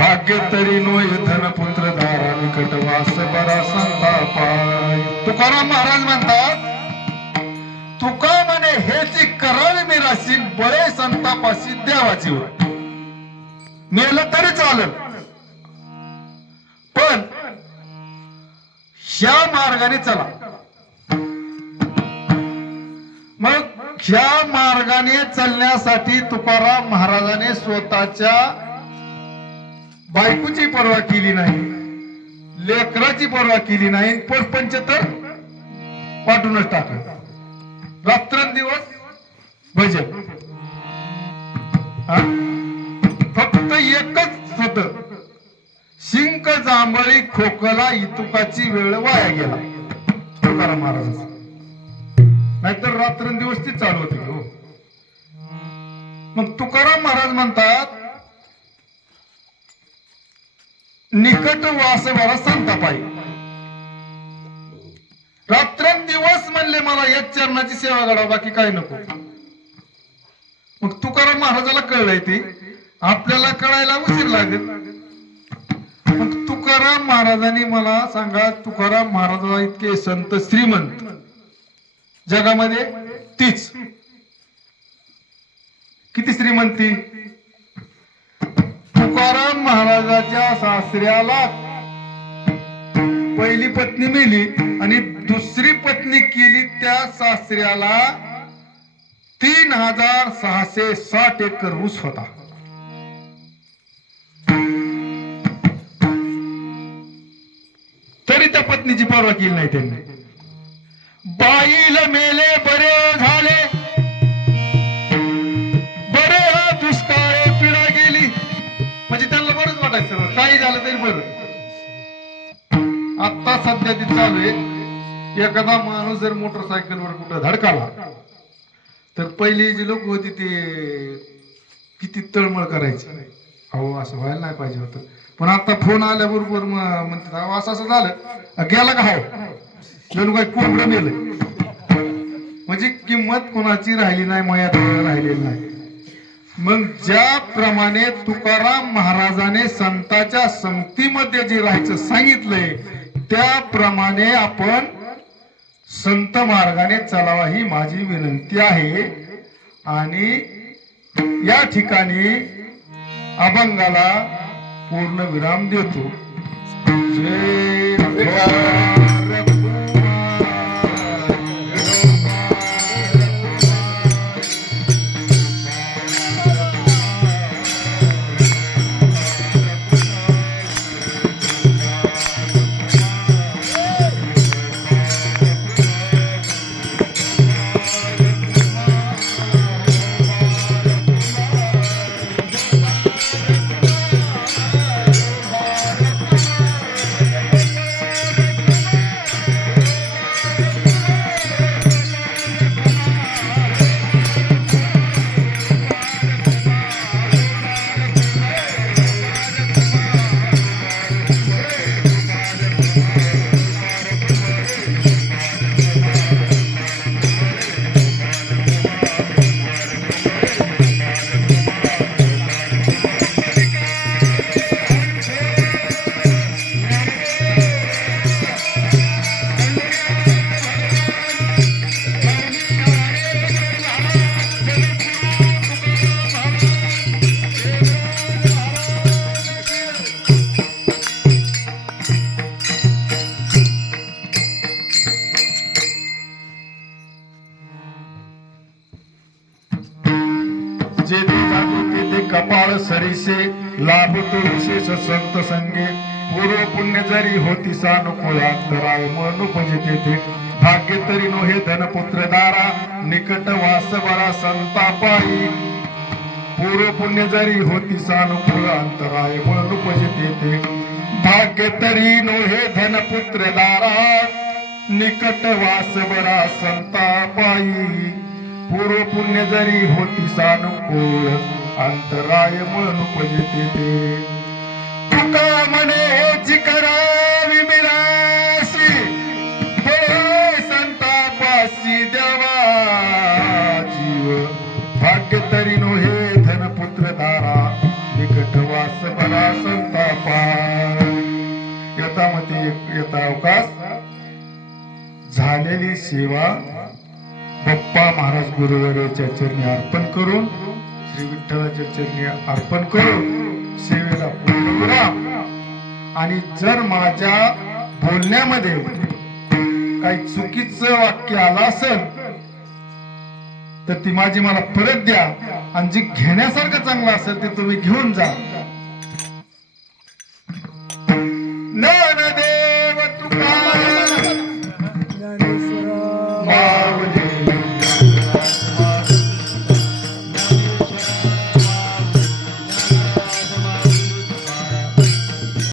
भाग्य तरी नोय धनपुत्र दारा निकट वास बरा संतापाय. तुकाराम महाराज म्हणतात तुका म्हणे हेची करावी मिराशी बळे संतापाशी देवाची होय. मेलं तरी चालत पण ह्या मार्गाने चला. मग ह्या मार्गाने चालण्यासाठी तुकाराम महाराजाने स्वतःच्या बायकोची पर्वा केली नाही लेकराची पर्वा केली नाही परपंच तर पाठवूनच टाकलं. रात्रंदिवस भजन. फक्त एकच होत. शिंक जांभळी खोकला इतुकाची वेळ वाया गेला. तुकाराम महाराज. नाहीतर रात्रंदिवस ती चालू होती हो. मग तुकाराम महाराज म्हणतात निकट वासवाला संतापाई रात्रंदिवस म्हणले मला या चरणाची सेवा घडावं बाकी काही नको. मग तुकाराम महाराजाला कळलंय ते. आपल्याला कळायला उशीर लागेल. मग तुकाराम महाराजांनी मला सांगा तुकाराम महाराजा इतके संत श्रीमंत. जगामध्ये तीच. किती श्रीमंती तुकाराम महाराजाच्या सासऱ्याला पहिली पत्नी मेली आणि दुसरी पत्नी केली त्या सासऱ्याला तीन हजार सहाशे साठ एकर ऊस होता. तरी त्या पत्नीची पर्वा केली नाही त्यांनी. बाईला मेले काही झालं तरी बरं. आता सध्या ती चालू आहे. एखादा माणूस जर मोटरसायकलवर कुठं धडकाला तर पहिली जी लोक होती ते किती तळमळ करायची. अहो असं व्हायला नाही पाहिजे होतं. पण आता फोन आल्याबरोबर म- म्हणतात अहो असं असं झालं. गेला का हो? जणू काय कोंबडं गेलं म्हणजे किंमत कोणाची राहिली नाही मयात राहिलेली नाही. मग ज्याप्रमाणे तुकाराम महाराजाने संताच्या संगतीमध्ये जे राहायचं सांगितलंय त्याप्रमाणे आपण संत मार्गाने चलावा ही माझी विनंती आहे. आणि या ठिकाणी अभंगाला पूर्ण विराम देतो. कपाळ सरीसे लाभतो विशेष संत संगे. पूर्व पुण्य जरी होती सानुकूळांतराय मनुपजे तेथे. भाग्य तरी नोहे धनपुत्र दारा निकट वास बरा संतापाई पूर्व पुण्य जरी होती सानुकूळ अंतराय मनुपजे तेथे. भाग्य तरी नोहे धनपुत्र दारा निकट वास बरा संतापाई पूर्व पुण्य जरी होती सानुकूल अंतराय म्हणून उपजते ते. तुका म्हणे हेची करावी मिराशी संतापाशी देवा जीव. भाग्य तरी नो हे धनपुत्र तारा निकट वास बरा संताप. यथामती येता अवकाश. झालेली सेवा बाप्पा महाराज गुरुवाराच्या चरणी अर्पण करून श्री विठ्ठलाच्या चरणी अर्पण करून सेवेला आणि जर माझ्या बोलण्यामध्ये काही चुकीच वाक्य आलं असेल तर ती माझी मला परत द्या. आणि जी घेण्यासारखं चांगलं असेल ते तुम्ही घेऊन जा. ज्ञानदेव तुका